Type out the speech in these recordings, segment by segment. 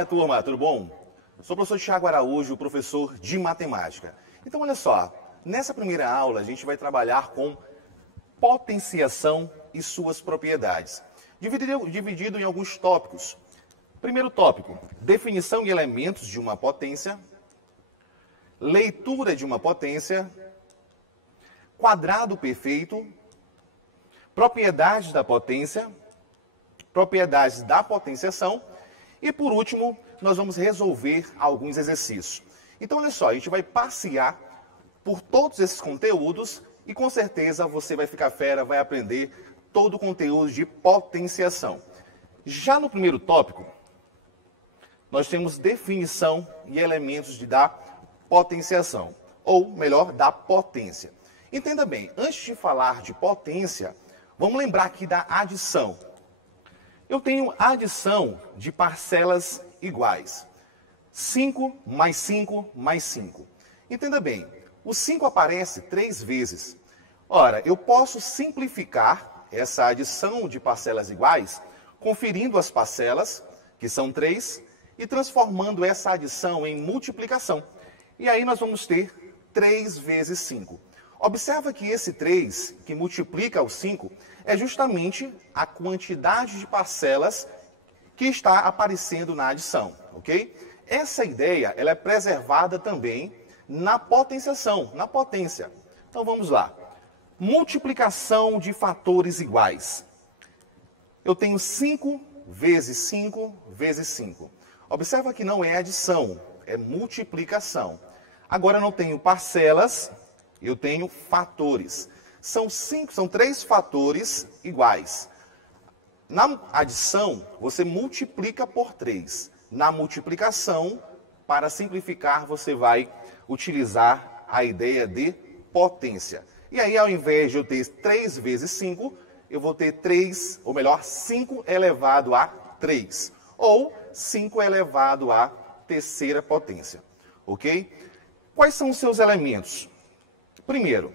minha turma, tudo bom? Sou o professor Thiago Araújo, professor de matemática. Então, olha só, nessa primeira aula a gente vai trabalhar com potenciação e suas propriedades, dividido em alguns tópicos. Primeiro tópico, definição e elementos de uma potência, leitura de uma potência, quadrado perfeito, propriedades da potência, propriedades da potenciação e, por último, nós vamos resolver alguns exercícios. Então, olha só, a gente vai passear por todos esses conteúdos e, com certeza, você vai ficar fera, vai aprender todo o conteúdo de potenciação. Já no primeiro tópico, nós temos definição e elementos da potenciação, ou melhor, da potência. Entenda bem, antes de falar de potência, vamos lembrar aqui da adição. Eu tenho adição de parcelas iguais. 5 mais 5 mais 5. Entenda bem, o 5 aparece 3 vezes. Ora, eu posso simplificar essa adição de parcelas iguais, conferindo as parcelas, que são 3, e transformando essa adição em multiplicação. E aí nós vamos ter 3 vezes 5. Observa que esse 3, que multiplica o 5, é justamente a quantidade de parcelas que está aparecendo na adição, ok? Essa ideia ela é preservada também na potenciação, na potência. Então vamos lá. Multiplicação de fatores iguais. Eu tenho 5 vezes 5 vezes 5. Observa que não é adição, é multiplicação. Agora eu não tenho parcelas, eu tenho fatores. São 3 fatores iguais. Na adição, você multiplica por 3. Na multiplicação, para simplificar, você vai utilizar a ideia de potência. E aí, ao invés de eu ter 3 vezes 5, eu vou ter 5 elevado a 3. Ou 5 elevado à terceira potência. Ok? Quais são os seus elementos? Primeiro,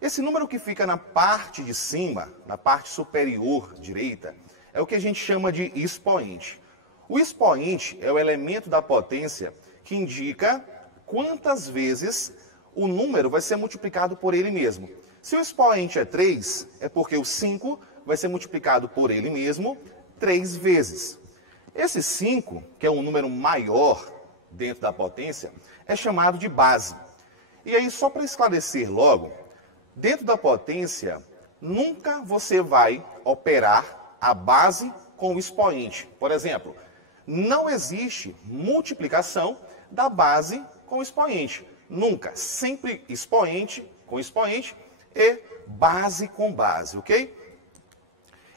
esse número que fica na parte de cima, na parte superior direita, é o que a gente chama de expoente. O expoente é o elemento da potência que indica quantas vezes o número vai ser multiplicado por ele mesmo. Se o expoente é 3, é porque o 5 vai ser multiplicado por ele mesmo 3 vezes. Esse 5, que é um número maior dentro da potência, é chamado de base. E aí, só para esclarecer logo, dentro da potência, nunca você vai operar a base com o expoente. Por exemplo, não existe multiplicação da base com o expoente. Nunca. Sempre expoente com expoente e base com base, ok?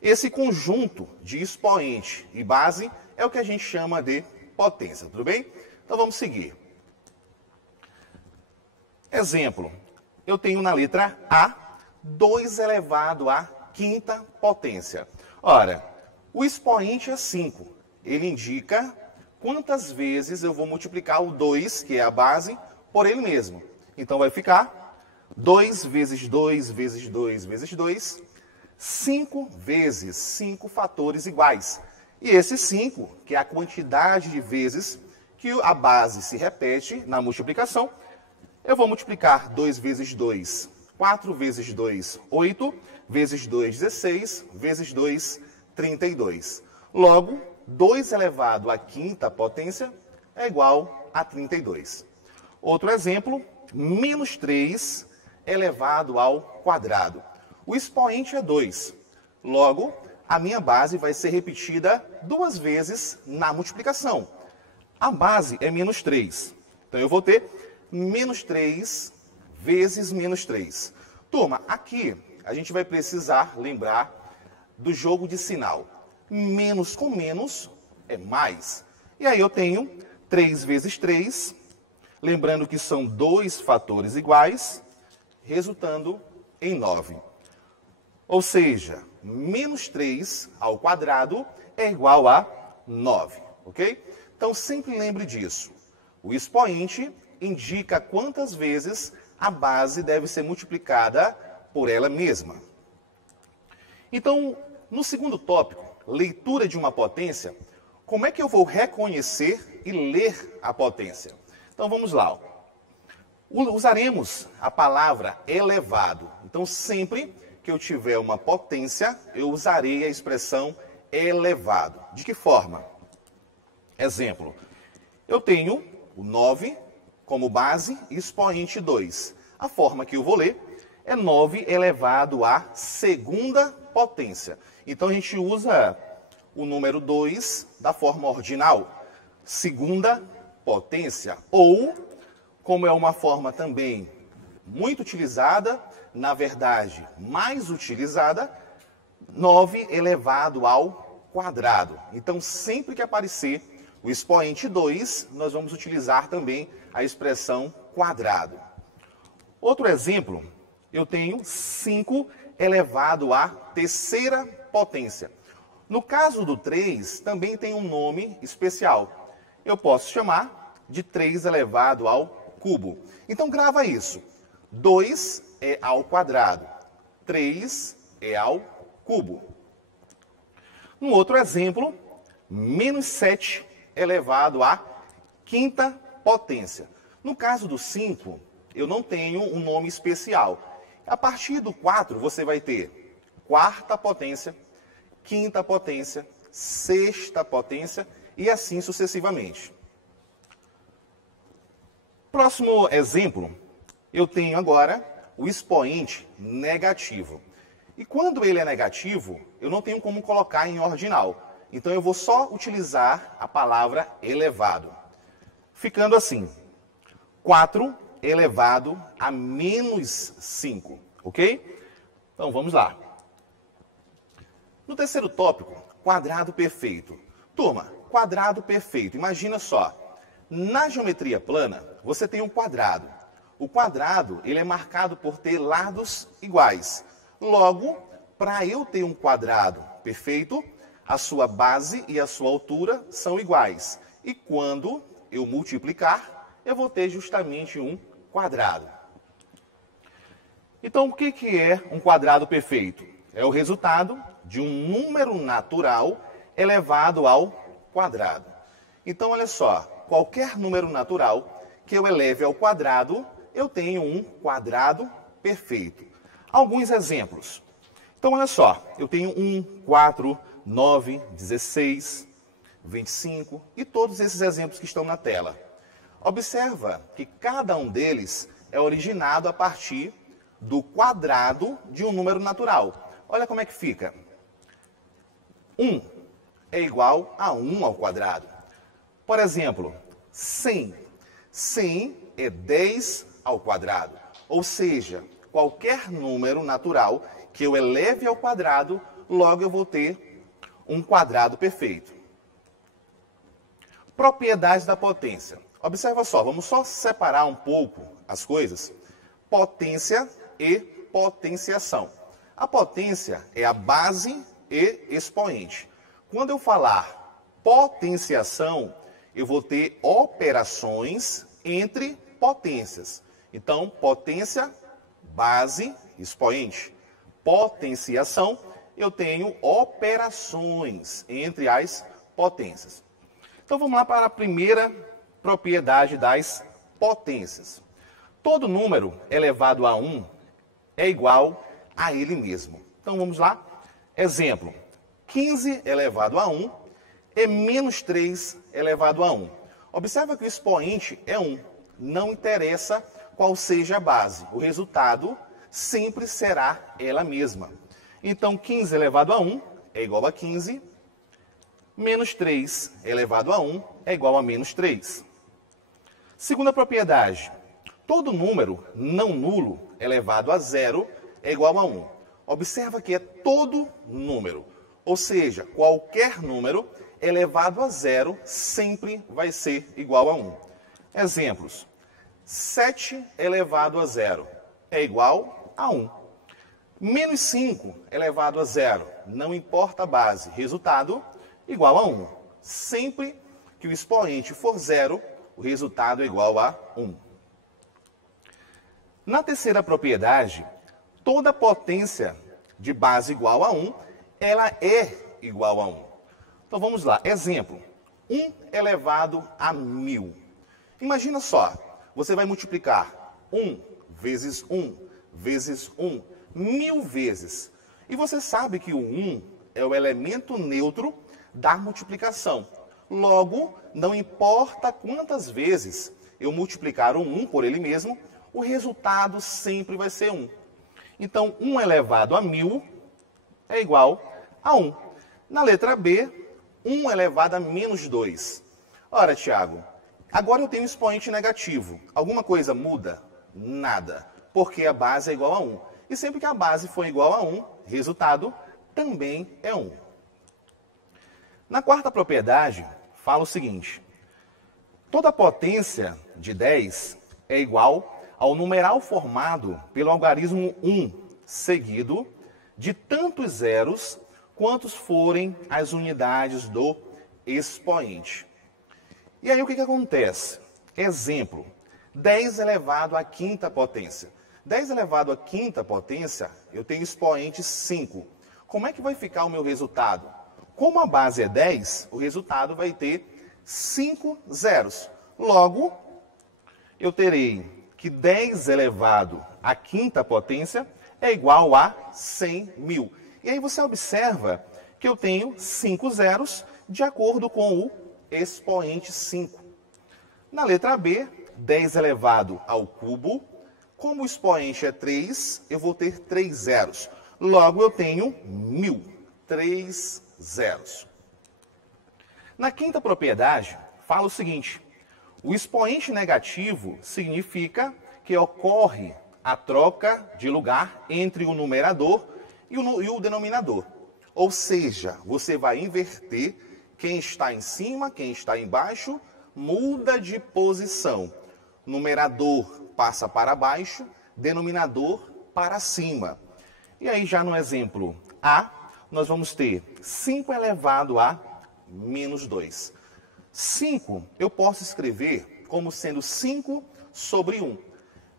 Esse conjunto de expoente e base é o que a gente chama de potência, tudo bem? Então vamos seguir. Exemplo, eu tenho na letra A 2 elevado à quinta potência. Ora, o expoente é 5. Ele indica quantas vezes eu vou multiplicar o 2, que é a base, por ele mesmo. Então vai ficar 2 vezes 2 vezes 2 vezes 2, 5 vezes 5 fatores iguais. E esse 5, que é a quantidade de vezes que a base se repete na multiplicação, eu vou multiplicar 2 vezes 2, 4 vezes 2, 8, vezes 2, 16, vezes 2, 32. Logo, 2 elevado à quinta potência é igual a 32. Outro exemplo, menos 3 elevado ao quadrado. O expoente é 2. Logo, a minha base vai ser repetida 2 vezes na multiplicação. A base é menos 3. Então, eu vou ter menos 3 vezes menos 3. Turma, aqui a gente vai precisar lembrar do jogo de sinal. Menos com menos é mais. E aí eu tenho 3 vezes 3, lembrando que são 2 fatores iguais, resultando em 9. Ou seja, menos 3 ao quadrado é igual a 9, ok? Então, sempre lembre disso. O expoente indica quantas vezes a base deve ser multiplicada por ela mesma. Então, no segundo tópico, leitura de uma potência, como é que eu vou reconhecer e ler a potência? Então vamos lá. Usaremos a palavra elevado. Então sempre que eu tiver uma potência, eu usarei a expressão elevado. De que forma? Exemplo, eu tenho o 9 como base e expoente 2. A forma que eu vou ler é 9 elevado à segunda potência. Então a gente usa o número 2 da forma ordinal, segunda potência. Ou, como é uma forma também muito utilizada, na verdade mais utilizada, 9 elevado ao quadrado. Então sempre que aparecer o expoente 2, nós vamos utilizar também a expressão quadrado. Outro exemplo, eu tenho 5 elevado à terceira potência. No caso do 3, também tem um nome especial. Eu posso chamar de 3 elevado ao cubo. Então grava isso. 2 é ao quadrado, 3 é ao cubo. No outro exemplo, menos 7 elevado à quinta potência. No caso do 5, eu não tenho um nome especial. A partir do 4, você vai ter quarta potência, quinta potência, sexta potência e assim sucessivamente. Próximo exemplo, eu tenho agora o expoente negativo. E quando ele é negativo, eu não tenho como colocar em ordinal. Então eu vou só utilizar a palavra elevado. Ficando assim, 4 elevado a menos 5, ok? Então vamos lá. No terceiro tópico, quadrado perfeito. Turma, quadrado perfeito. Imagina só, na geometria plana, você tem um quadrado. O quadrado, ele é marcado por ter lados iguais. Logo, para eu ter um quadrado perfeito, a sua base e a sua altura são iguais. E quando eu multiplicar, eu vou ter justamente um quadrado. Então, o que é um quadrado perfeito? É o resultado de um número natural elevado ao quadrado. Então, olha só, qualquer número natural que eu eleve ao quadrado, eu tenho um quadrado perfeito. Alguns exemplos. Então, olha só, eu tenho 1, 4, 9, 16, 25 e todos esses exemplos que estão na tela. Observa que cada um deles é originado a partir do quadrado de um número natural. Olha como é que fica. 1 é igual a 1 ao quadrado. Por exemplo, 100. 100 é 10 ao quadrado. Ou seja, qualquer número natural que eu eleve ao quadrado, logo eu vou ter um quadrado perfeito. Propriedades da potência. Observa só, vamos só separar um pouco as coisas. Potência e potenciação. A potência é a base e expoente. Quando eu falar potenciação, eu vou ter operações entre potências. Então, potência, base, expoente. Potenciação, eu tenho operações entre as potências. Então, vamos lá para a primeira propriedade das potências. Todo número elevado a 1 é igual a ele mesmo. Então, vamos lá. Exemplo, 15 elevado a 1 é menos 3 elevado a 1. Observa que o expoente é 1. Não interessa qual seja a base. O resultado sempre será ela mesma. Então, 15 elevado a 1 é igual a 15. Menos 3 elevado a 1 é igual a menos 3. Segunda propriedade. Todo número não nulo elevado a 0 é igual a 1. Observa que é todo número. Ou seja, qualquer número elevado a 0 sempre vai ser igual a 1. Exemplos. 7 elevado a 0 é igual a 1. Menos 5 elevado a 0, não importa a base. Resultado, igual a 1. Sempre que o expoente for 0, o resultado é igual a 1. Na terceira propriedade, toda potência de base igual a 1, ela é igual a 1. Então vamos lá. Exemplo, 1 elevado a 1000. Imagina só, você vai multiplicar 1 vezes 1 vezes 1 1000 vezes. E você sabe que o 1 é o elemento neutro da multiplicação. Logo, não importa quantas vezes eu multiplicar o 1 por ele mesmo, o resultado sempre vai ser 1. Então, 1 elevado a 1000 é igual a 1. Na letra B, 1 elevado a menos 2. Ora, Tiago, agora eu tenho expoente negativo. Alguma coisa muda? Nada, porque a base é igual a 1. E sempre que a base for igual a 1, resultado também é 1. Na quarta propriedade, fala o seguinte: toda potência de 10 é igual ao numeral formado pelo algarismo 1, seguido de tantos zeros quantos forem as unidades do expoente. E aí o que acontece? Exemplo, 10 elevado à quinta potência. 10 elevado à quinta potência, eu tenho expoente 5. Como é que vai ficar o meu resultado? Como a base é 10, o resultado vai ter 5 zeros. Logo, eu terei que 10 elevado à quinta potência é igual a 100.000. E aí você observa que eu tenho 5 zeros de acordo com o expoente 5. Na letra B, 10 elevado ao cubo, como o expoente é 3, eu vou ter 3 zeros. Logo, eu tenho 1000, 3 zeros. Na quinta propriedade, fala o seguinte: o expoente negativo significa que ocorre a troca de lugar entre o numerador e o denominador. Ou seja, você vai inverter quem está em cima, quem está embaixo, muda de posição. Numerador passa para baixo, denominador para cima. E aí já no exemplo A, nós vamos ter 5 elevado a menos 2. 5 eu posso escrever como sendo 5 sobre 1.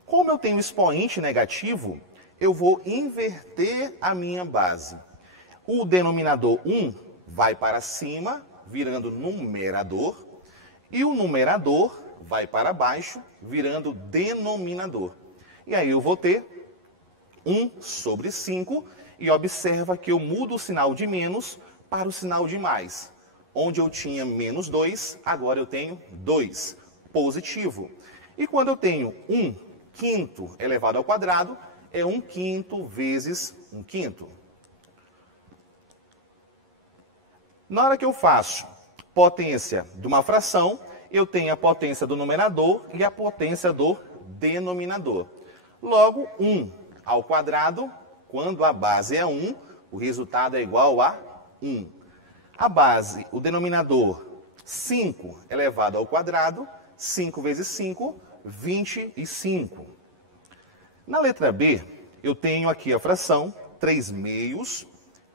Como eu tenho expoente negativo, eu vou inverter a minha base. O denominador 1 vai para cima, virando numerador, e o numerador vai para baixo, virando denominador. E aí eu vou ter 1 sobre 5, e observa que eu mudo o sinal de menos para o sinal de mais. Onde eu tinha menos 2, agora eu tenho 2, positivo. E quando eu tenho 1 quinto elevado ao quadrado, é 1 quinto vezes 1 quinto. Na hora que eu faço potência de uma fração, eu tenho a potência do numerador e a potência do denominador. Logo, 1 ao quadrado, quando a base é 1, o resultado é igual a 1. A base, o denominador, 5 elevado ao quadrado, 5 vezes 5, 25. Na letra B, eu tenho aqui a fração 3 meios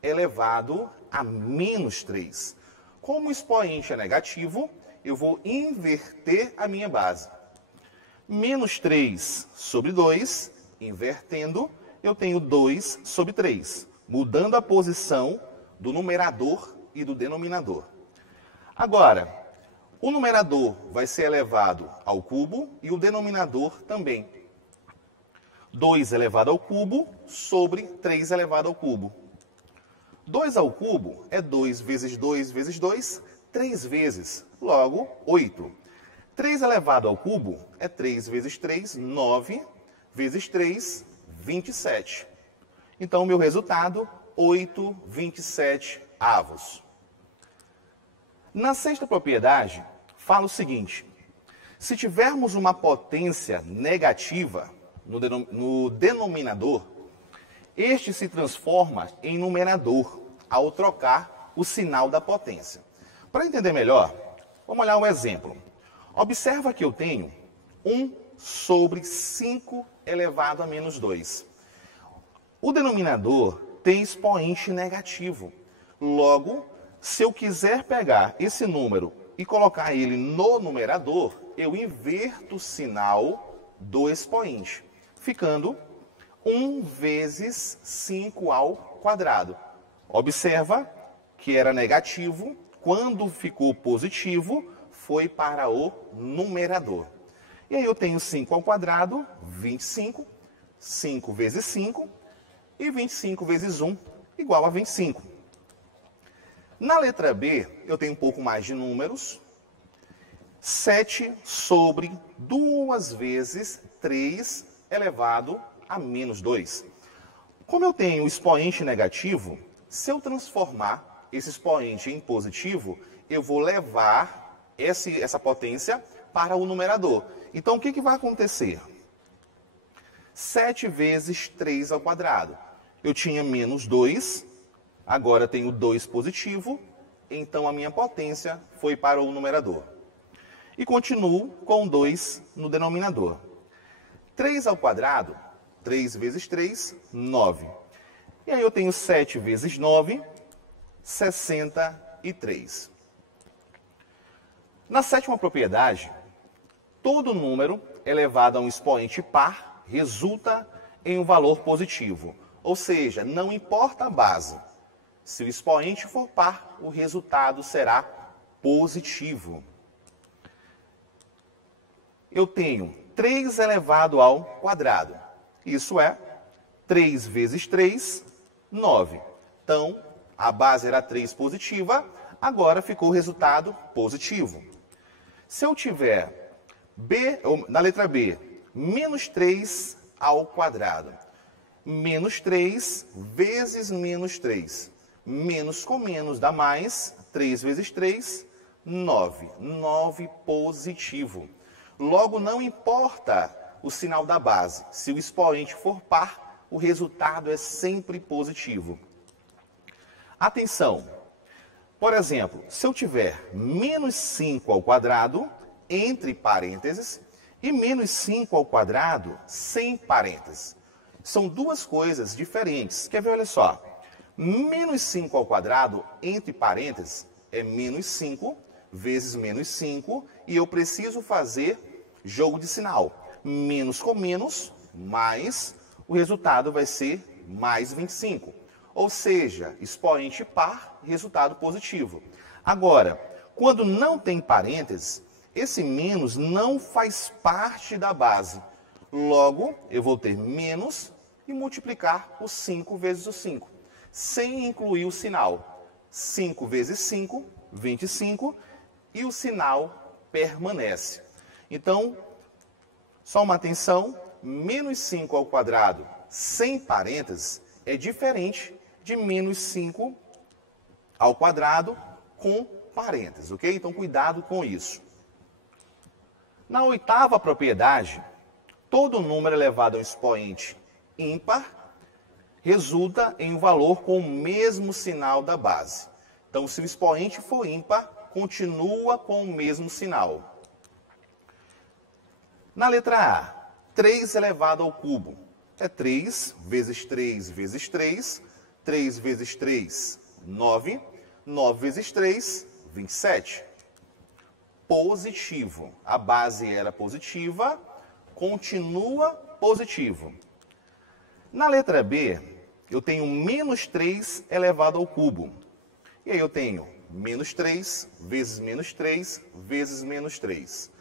elevado a menos 3. Como o expoente é negativo, eu vou inverter a minha base. Menos 3 sobre 2, invertendo, eu tenho 2 sobre 3, mudando a posição do numerador e do denominador. Agora, o numerador vai ser elevado ao cubo e o denominador também. 2 elevado ao cubo sobre 3 elevado ao cubo. 2 ao cubo é 2 vezes 2 vezes 2, 3 vezes, logo 8. 3 elevado ao cubo é 3 vezes 3, 9, vezes 3, 27. Então, o meu resultado, 8/27 avos. Na sexta propriedade, fala o seguinte: se tivermos uma potência negativa no denominador, este se transforma em numerador ao trocar o sinal da potência. Para entender melhor, vamos olhar um exemplo. Observa que eu tenho 1 sobre 5 elevado a menos 2. O denominador tem expoente negativo. Logo, se eu quiser pegar esse número e colocar ele no numerador, eu inverto o sinal do expoente, ficando 1 vezes 5 ao quadrado. Observa que era negativo, quando ficou positivo, foi para o numerador. E aí eu tenho 5 ao quadrado, 25, 5 vezes 5, e 25 vezes 1 igual a 25. Na letra B, eu tenho um pouco mais de números. 7 sobre 2 vezes 3 elevado a menos 2. Como eu tenho expoente negativo, se eu transformar esse expoente em positivo, eu vou levar essa potência para o numerador. Então, o que vai acontecer? 7 vezes 3 ao quadrado. Eu tinha menos 2, agora tenho 2 positivo, então a minha potência foi para o numerador. E continuo com 2 no denominador. 3 ao quadrado, 3 vezes 3, 9. E aí eu tenho 7 vezes 9, 63. Na sétima propriedade, todo número elevado a um expoente par resulta em um valor positivo. Ou seja, não importa a base. Se o expoente for par, o resultado será positivo. Eu tenho 3 elevado ao quadrado. Isso é 3 vezes 3, 9. Então, a base era 3 positiva, agora ficou o resultado positivo. Se eu tiver na letra B, menos 3 ao quadrado. Menos 3 vezes menos 3. Menos com menos dá mais. 3 vezes 3, 9. 9 positivo. Logo, não importa o sinal da base. Se o expoente for par, o resultado é sempre positivo. Atenção! Por exemplo, se eu tiver menos 5 ao quadrado, entre parênteses, e menos 5 ao quadrado, sem parênteses. São duas coisas diferentes. Quer ver? Olha só. Menos 5 ao quadrado, entre parênteses, é menos 5 vezes menos 5, e eu preciso fazer jogo de sinal. Menos com menos, mais, o resultado vai ser mais 25. Ou seja, expoente par, resultado positivo. Agora, quando não tem parênteses, esse menos não faz parte da base. Logo, eu vou ter menos e multiplicar o 5 vezes o 5, sem incluir o sinal. 5 vezes 5, 25, e o sinal permanece. Então, só uma atenção, menos 5 ao quadrado sem parênteses é diferente de menos 5 ao quadrado com parênteses, ok? Então, cuidado com isso. Na oitava propriedade, todo número elevado a um expoente ímpar resulta em um valor com o mesmo sinal da base. Então, se o expoente for ímpar, continua com o mesmo sinal. Na letra A, 3 elevado ao cubo. É 3 vezes 3 vezes 3. 3 vezes 3, 9. 9 vezes 3, 27. Positivo. A base era positiva, continua positivo. Na letra B, eu tenho menos 3 elevado ao cubo. E aí eu tenho menos 3 vezes menos 3 vezes menos 3.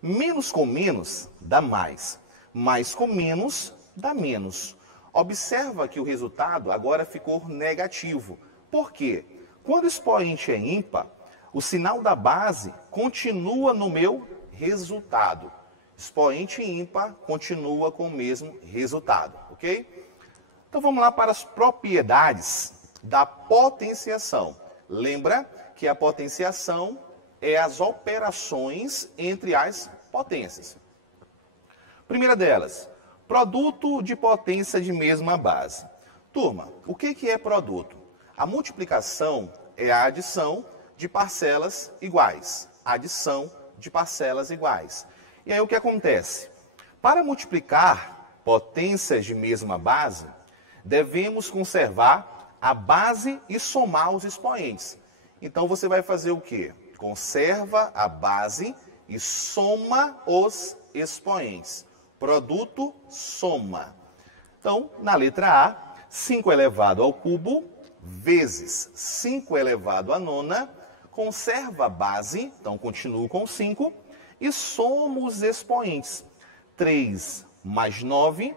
Menos com menos dá mais. Mais com menos dá menos. Observa que o resultado agora ficou negativo. Por quê? Quando o expoente é ímpar, o sinal da base continua no meu resultado. Expoente ímpar continua com o mesmo resultado, ok? Então vamos lá para as propriedades da potenciação. Lembra que a potenciação é as operações entre as potências. Primeira delas, produto de potência de mesma base. Turma, o que é produto? A multiplicação é a adição de parcelas iguais. Adição de parcelas iguais. E aí o que acontece? Para multiplicar potências de mesma base, devemos conservar a base e somar os expoentes. Então você vai fazer o quê? Conserva a base e soma os expoentes. Produto, soma. Então, na letra A, 5 elevado ao cubo vezes 5 elevado à nona, conserva a base, então continuo com 5, e somo os expoentes. 3 mais 9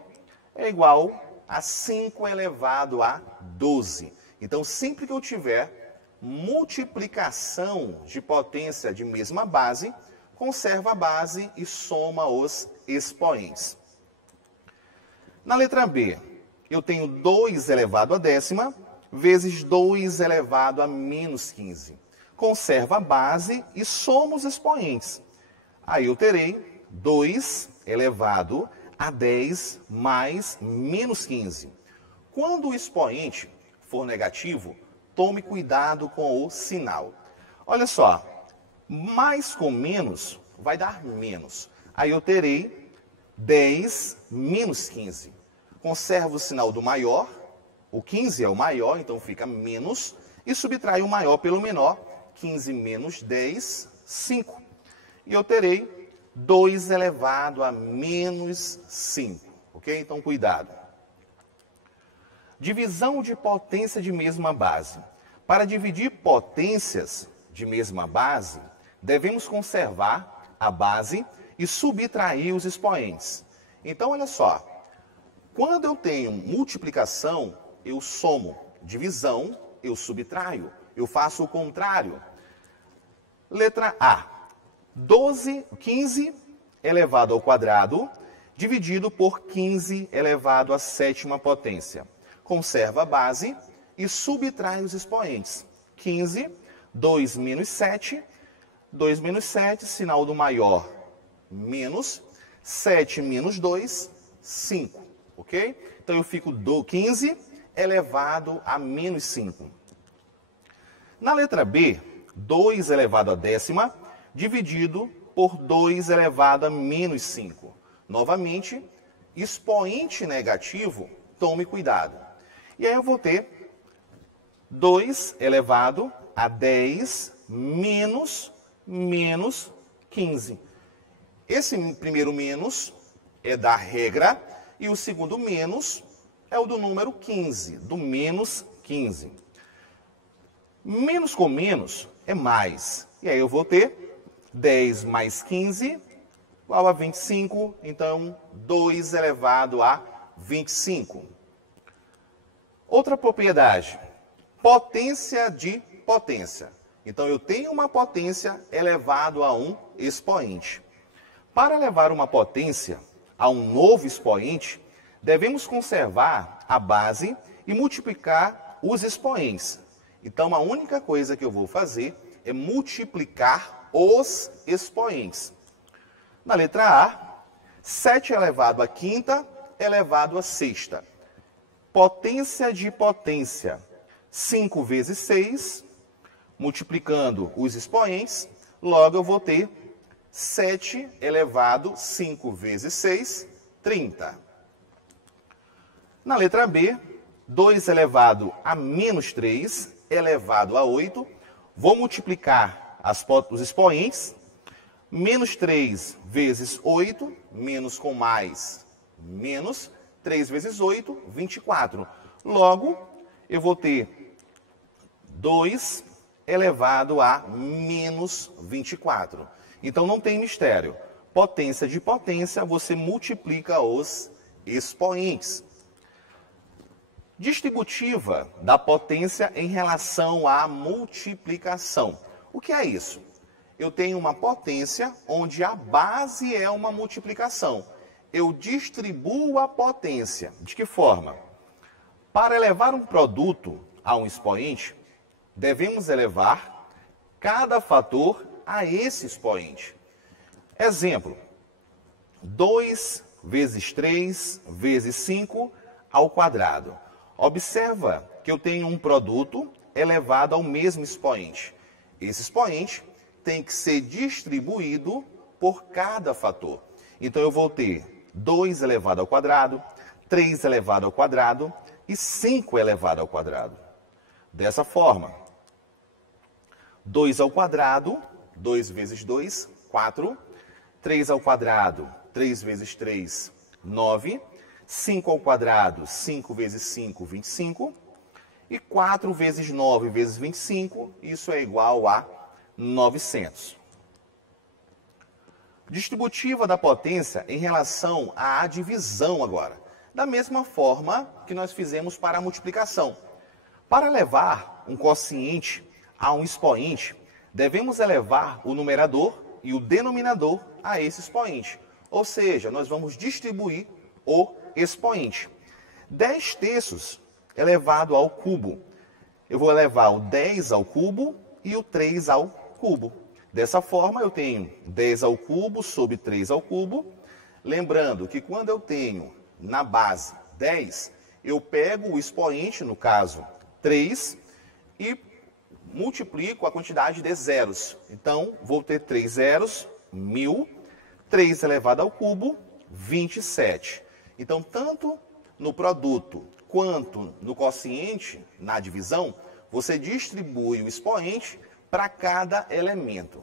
é igual a 5 elevado a 12. Então, sempre que eu tiver multiplicação de potência de mesma base, conserva a base e soma os expoentes. Na letra B, eu tenho 2 elevado a décima vezes 2 elevado a menos 15. Conserva a base e soma os expoentes. Aí eu terei 2 elevado a 10 mais menos 15. Quando o expoente for negativo, tome cuidado com o sinal. Olha só, mais com menos vai dar menos. Aí eu terei 10 menos 15. Conservo o sinal do maior, o 15 é o maior, então fica menos, e subtrai o maior pelo menor, 15 menos 10, 5. E eu terei 2 elevado a menos 5, ok? Então, cuidado. Divisão de potência de mesma base. Para dividir potências de mesma base, devemos conservar a base e subtrair os expoentes. Então, olha só. Quando eu tenho multiplicação, eu somo. Divisão, eu subtraio. Eu faço o contrário. Letra A. 15 elevado ao quadrado, dividido por 15 elevado à sétima potência. Conserva a base e subtrai os expoentes. 15, 2 menos 7, 2 menos 7, sinal do maior, menos, 7 menos 2, 5. Ok? Então, eu fico do 15 elevado a menos 5. Na letra B, 2 elevado a décima, dividido por 2 elevado a menos 5. Novamente, expoente negativo, tome cuidado. E aí eu vou ter 2 elevado a 10 menos 15. Esse primeiro menos é da regra, e o segundo menos é o do número 15, do menos 15. Menos com menos é mais. E aí eu vou ter 10 mais 15 igual a 25. Então, 2 elevado a 25. Outra propriedade. Potência de potência. Então, eu tenho uma potência elevado a um expoente. Para elevar uma potência a um novo expoente, devemos conservar a base e multiplicar os expoentes. Então, a única coisa que eu vou fazer é multiplicar os expoentes. Na letra A, 7 elevado à quinta elevado à sexta. Potência de potência. 5 vezes 6, multiplicando os expoentes, logo eu vou ter 7 elevado a 5 vezes 6, 30. Na letra B, 2 elevado a menos 3 elevado a 8. Vou multiplicar os expoentes. Menos 3 vezes 8, menos com mais, menos 3 vezes 8, 24. Logo, eu vou ter 2 elevado a menos 24. Então, não tem mistério. Potência de potência, você multiplica os expoentes. Distributiva da potência em relação à multiplicação. O que é isso? Eu tenho uma potência onde a base é uma multiplicação. Eu distribuo a potência. De que forma? Para elevar um produto a um expoente, devemos elevar cada fator a esse expoente. Exemplo, 2 vezes 3 vezes 5 ao quadrado. Observa que eu tenho um produto elevado ao mesmo expoente. Esse expoente tem que ser distribuído por cada fator. Então, eu vou ter 2 elevado ao quadrado, 3 elevado ao quadrado e 5 elevado ao quadrado. Dessa forma, 2 ao quadrado, 2 vezes 2, 4. 3 ao quadrado, 3 vezes 3, 9. 5 ao quadrado, 5 vezes 5, 25. E 4 vezes 9 vezes 25, isso é igual a 900. Distributiva da potência em relação à divisão agora. Da mesma forma que nós fizemos para a multiplicação. Para levar um quociente a um expoente, devemos elevar o numerador e o denominador a esse expoente. Ou seja, nós vamos distribuir o expoente. 10 terços elevado ao cubo. Eu vou elevar o 10 ao cubo e o 3 ao cubo. Dessa forma, eu tenho 10 ao cubo sobre 3 ao cubo. Lembrando que quando eu tenho na base 10, eu pego o expoente, no caso 3, e multiplico a quantidade de zeros. Então, vou ter 3 zeros, 1000, 3 elevado ao cubo, 27. Então, tanto no produto quanto no quociente, na divisão, você distribui o expoente para cada elemento.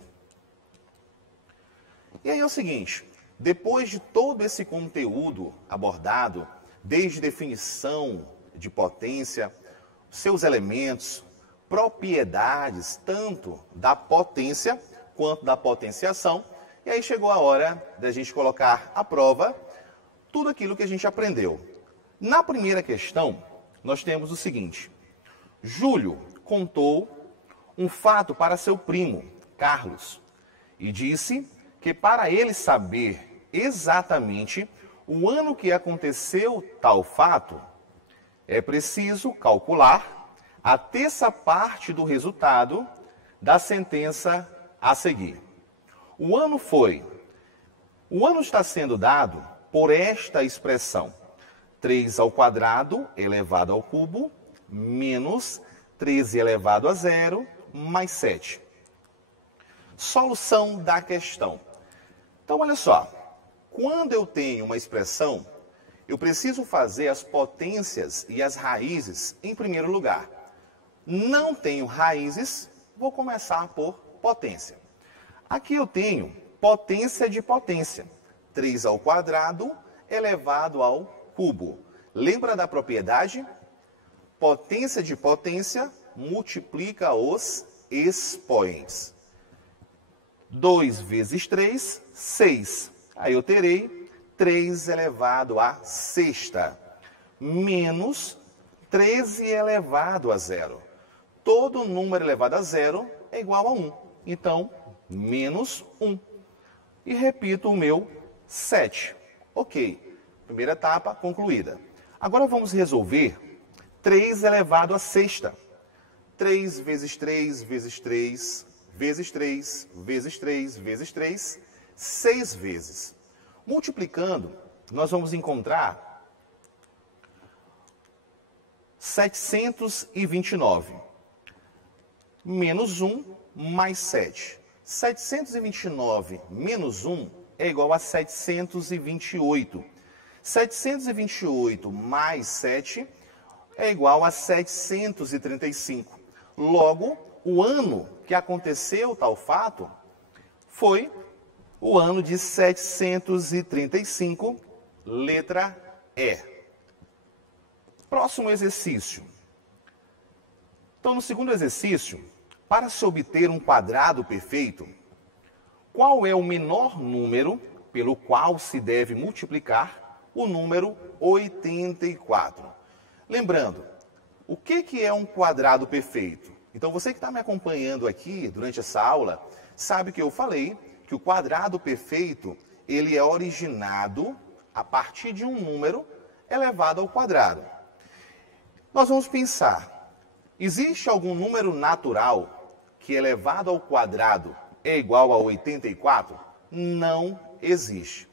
E aí é o seguinte, depois de todo esse conteúdo abordado, desde definição de potência, seus elementos, propriedades, tanto da potência quanto da potenciação, e aí chegou a hora da gente colocar à prova tudo aquilo que a gente aprendeu. Na primeira questão, nós temos o seguinte: Júlio contou um fato para seu primo, Carlos, e disse que para ele saber exatamente o ano que aconteceu tal fato, é preciso calcular a terça parte do resultado da sentença a seguir. O ano está sendo dado por esta expressão: 3 ao quadrado elevado ao cubo, menos 13 elevado a zero, mais 7. Solução da questão. Então, olha só. Quando eu tenho uma expressão, eu preciso fazer as potências e as raízes em primeiro lugar. Não tenho raízes, vou começar por potência. Aqui eu tenho potência de potência. 3 ao quadrado elevado ao cubo. Lembra da propriedade? Potência de potência multiplica os expoentes. 2 vezes 3, 6. Aí eu terei 3 elevado à sexta, menos 13 elevado a zero. Todo número elevado a zero é igual a 1. Então, menos 1. E repito o meu 7. Ok, primeira etapa concluída. Agora vamos resolver 3 elevado à sexta. 3 vezes 3 vezes 3 vezes 3 vezes 3 vezes 3, 6 vezes. Multiplicando, nós vamos encontrar 729. Menos 1 mais 7. 729 menos 1 é igual a 728. 728 mais 7 é igual a 735. Logo, o ano que aconteceu tal fato foi o ano de 735, letra E. Próximo exercício. Então, no segundo exercício, para se obter um quadrado perfeito, qual é o menor número pelo qual se deve multiplicar o número 84? Lembrando, o que é um quadrado perfeito? Então, você que está me acompanhando aqui durante essa aula, sabe que eu falei que o quadrado perfeito, ele é originado a partir de um número elevado ao quadrado. Nós vamos pensar, existe algum número natural que elevado ao quadrado é igual a 84? Não existe.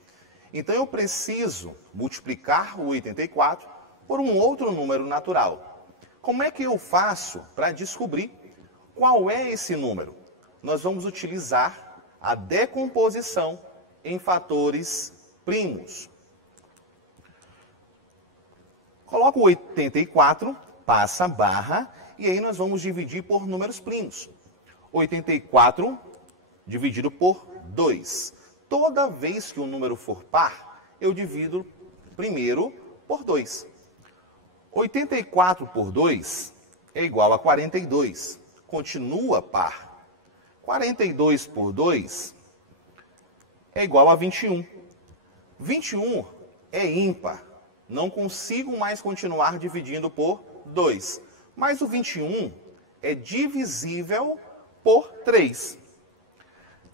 Então, eu preciso multiplicar o 84 por um outro número natural. Como é que eu faço para descobrir qual é esse número? Nós vamos utilizar a decomposição em fatores primos. Coloco o 84, passa a barra, e aí nós vamos dividir por números primos. 84 dividido por 2. Toda vez que o número for par, eu divido primeiro por 2. 84 por 2 é igual a 42. Continua par. 42 por 2 é igual a 21. 21 é ímpar. Não consigo mais continuar dividindo por 2. Mas o 21 é divisível por 3.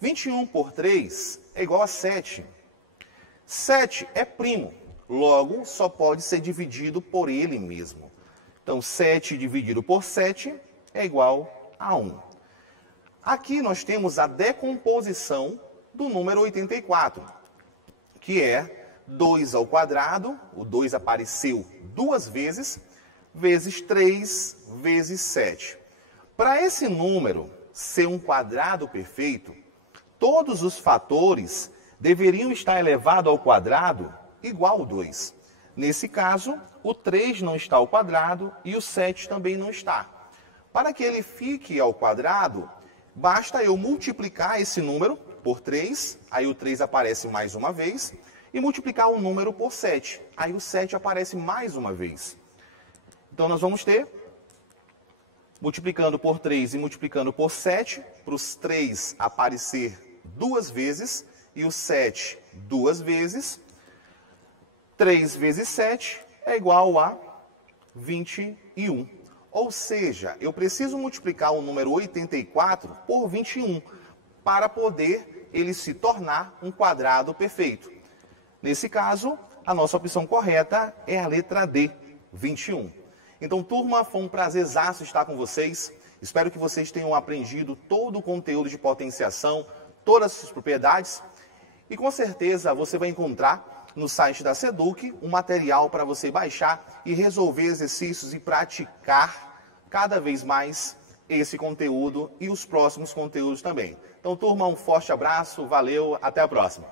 21 por 3 é igual a 7. 7 é primo, logo só pode ser dividido por ele mesmo. Então, 7 dividido por 7 é igual a 1. Aqui nós temos a decomposição do número 84, que é 2 ao quadrado, o 2 apareceu 2 vezes, vezes 3 vezes 7. Para esse número ser um quadrado perfeito, todos os fatores deveriam estar elevados ao quadrado igual a 2. Nesse caso, o 3 não está ao quadrado e o 7 também não está. Para que ele fique ao quadrado, basta eu multiplicar esse número por 3, aí o 3 aparece mais uma vez, e multiplicar o número por 7, aí o 7 aparece mais uma vez. Então, nós vamos ter, multiplicando por 3 e multiplicando por 7, para os 3 aparecer 2 vezes, e o 7 2 vezes, 3 vezes 7 é igual a 21. Ou seja, eu preciso multiplicar o número 84 por 21 para poder ele se tornar um quadrado perfeito. Nesse caso, a nossa opção correta é a letra D, 21. Então, turma, foi um prazerzaço estar com vocês. Espero que vocês tenham aprendido todo o conteúdo de potenciação, todas as suas propriedades. E com certeza você vai encontrar no site da Seduc um material para você baixar e resolver exercícios e praticar cada vez mais esse conteúdo e os próximos conteúdos também. Então, turma, um forte abraço, valeu, até a próxima.